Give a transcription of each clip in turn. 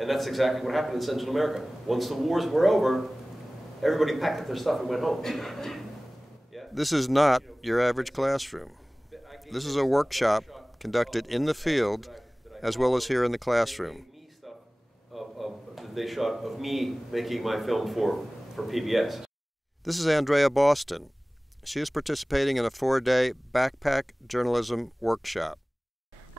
And that's exactly what happened in Central America. Once the wars were over, everybody packed up their stuff and went home. This is not your average classroom. This is a workshop conducted in the field as well as here in the classroom. They shot of me making my film for PBS. This is Andrea Boston. She is participating in a 4-day backpack journalism workshop.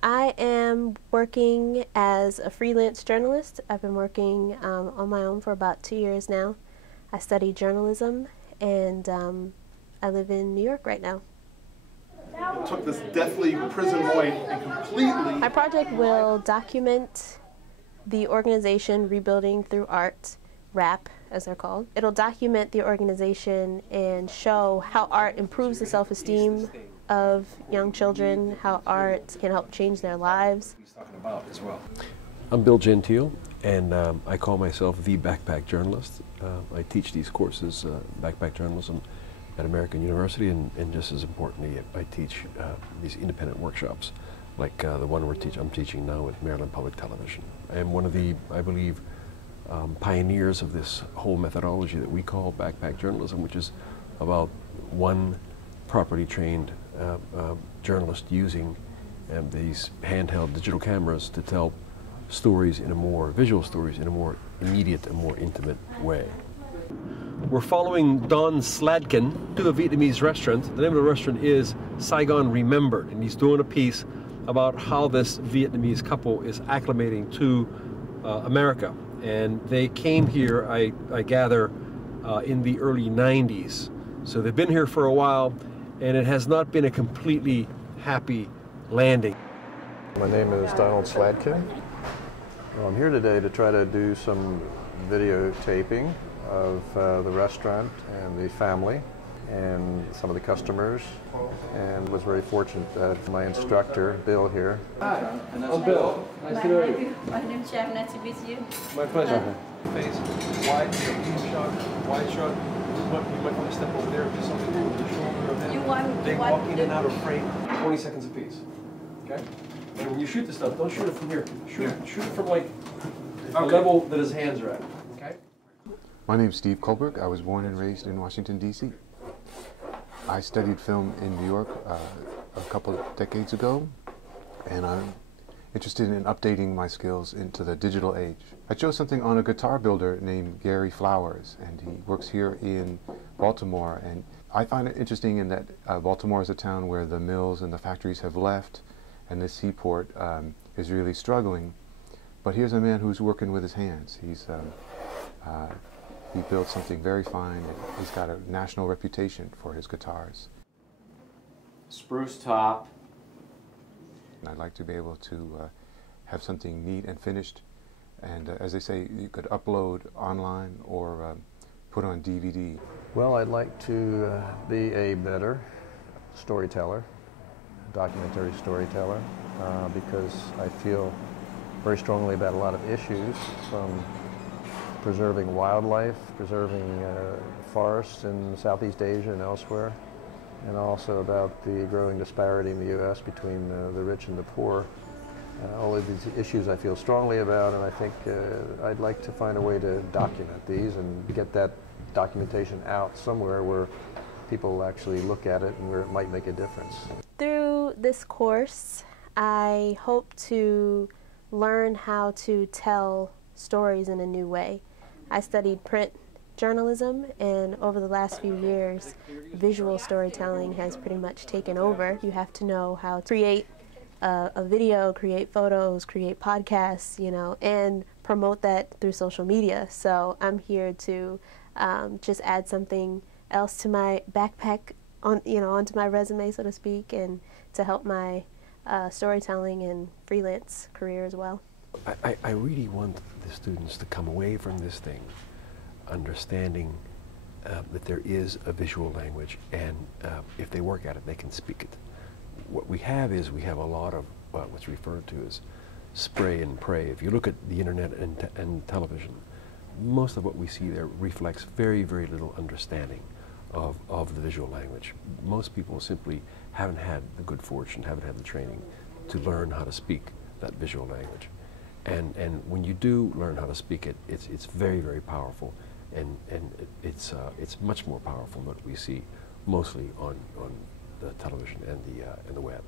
I am working as a freelance journalist. I've been working on my own for about 2 years now. I study journalism, and I live in New York right now. You took this deathly prison boy and completely... My project will document the organization Rebuilding Through Art, RAP as they're called. It'll document the organization and show how art improves the self-esteem of young children, how art can help change their lives. I'm Bill Gentile, and I call myself the backpack journalist. I teach these courses, backpack journalism, at American University, and just as importantly, I teach these independent workshops, like the one I'm teaching now at Maryland Public Television. I'm one of the, I believe, pioneers of this whole methodology that we call backpack journalism, which is about one properly trained journalist using these handheld digital cameras to tell stories in a more, visual stories in a more immediate and more intimate way. We're following Don Sladkin to a Vietnamese restaurant. The name of the restaurant is Saigon Remembered, and he's doing a piece about how this Vietnamese couple is acclimating to America. And they came here, I gather, in the early 90s. So they've been here for a while, and it has not been a completely happy landing. My name is Donald Sladkin. Well, I'm here today to try to do some videotaping of the restaurant and the family and some of the customers, and was very fortunate that my instructor, Bill here. Hi, I'm Bill. Nice to know you. My name's Sharon. Nice to meet you. My pleasure. Face wide, shot, wide shot. You might want to step over there and do something over the shoulder of them. They walk in and out of frame, 20 seconds apiece. Okay? And when you shoot the stuff, don't shoot it from here. Shoot it from like a level that his hands are at. Okay? My name's Steve Kohlberg. I was born and raised in Washington, D.C. I studied film in New York a couple of decades ago, and I'm interested in updating my skills into the digital age. I chose something on a guitar builder named Gary Flowers, and he works here in Baltimore. And I find it interesting in that Baltimore is a town where the mills and the factories have left, and the seaport is really struggling. But here's a man who's working with his hands. He built something very fine, and he's got a national reputation for his guitars. Spruce top. And I'd like to be able to have something neat and finished, and as they say, you could upload online or put on DVD. Well, I'd like to be a better storyteller, documentary storyteller, because I feel very strongly about a lot of issues, from preserving wildlife, preserving forests in Southeast Asia and elsewhere, and also about the growing disparity in the U.S. between the rich and the poor. All of these issues I feel strongly about, and I think I'd like to find a way to document these and get that documentation out somewhere where people actually look at it and where it might make a difference. Through this course, I hope to learn how to tell stories in a new way. I studied print journalism, and over the last few years, visual storytelling has pretty much taken over. You have to know how to create a video, create photos, create podcasts, you know, and promote that through social media. So I'm here to just add something else to my backpack, onto my resume, so to speak, and to help my storytelling and freelance career as well. I really want the students to come away from this thing understanding that there is a visual language, and if they work at it, they can speak it. What we have is we have a lot of what's referred to as spray and pray. If you look at the internet and television, most of what we see there reflects very, very little understanding of the visual language. Most people simply haven't had the good fortune, haven't had the training to learn how to speak that visual language. And when you do learn how to speak it, it's very, very powerful, and it's much more powerful than what we see mostly on the television and the web.